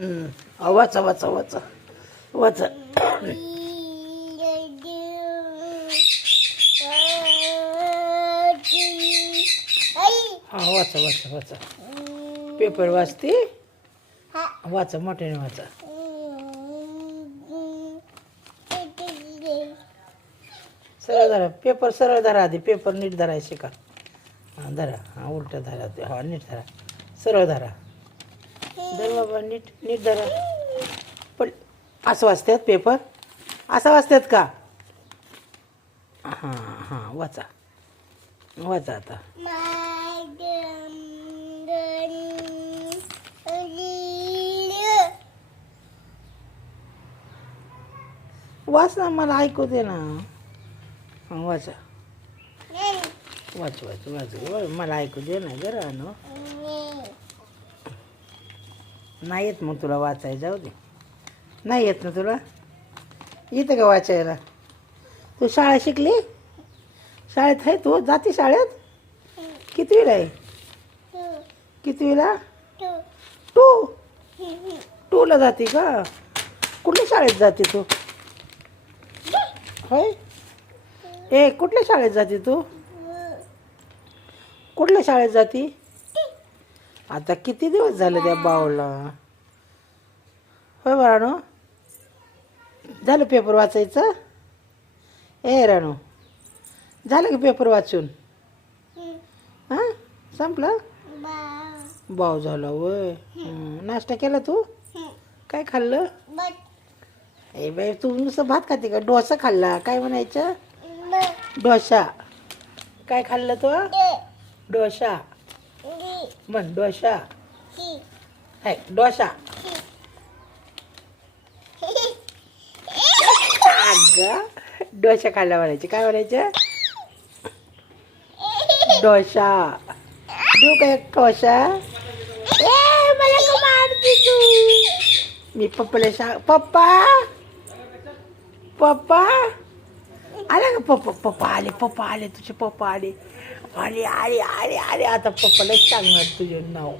वाचा वाचा वाचा वाचा. हा वाचा वाचा वाचा. पेपर वाचते. वाचा मोठ्याने वाचा. सरळ धरा पेपर, सरळ धरा. आधी पेपर नीट धरायला शिका. हां धरा. हां उलटा धरा. हा नीट धरा. सरळ धरा. धर बाबा नीट नीट धरा. पण असं वाचतात पेपर, असं वाचतात का? हां हां वाचा वाचा आता. वाच ना, मला ऐकू दे ना. हां वाचा. वाच वाच वाच. मला ऐकू दे ना जरा. नो नाही येत मग तुला वाचायला. जाऊ दे. नाही येत ना तुला. येतं का वाचायला? तू शाळा शिकली? शाळेत आहे तू? जाते शाळेत? कितवीला आहे? कितवीला? 2. 2ला जाते का? कुठल्या शाळेत जाते तू? होय. ए कुठल्या शाळेत जाते तू? कुठल्या शाळेत जाते? आता किती दिवस झाले त्या बावला? होय राणू. झालं पेपर वाचायचं? ए राणू झालं की पेपर वाचून? हां संपलं. बाव झाला वय. नाश्ता केला तू? काय खाल्लं? ए बाई तू नुसतं भात खाते का? डोसा खाल्ला. काय म्हणायचं? डोसा. काय खाल्लं तू? डोसा. म्हण डोसा. हाय डोसा. अगं डोसा खाल्ला म्हणायचे. काय म्हणायचं? डोसा. देऊ का एक डोसा? ए मला का मारते तू? मी पप्पाला सांग. पप्पा पप्पा आला का? पप्पा पप्पा आले. पप्पा आले. तुझे पप्पा आले. आले आले आले आले. आता पप्पाला सांगणार तुझे नाव.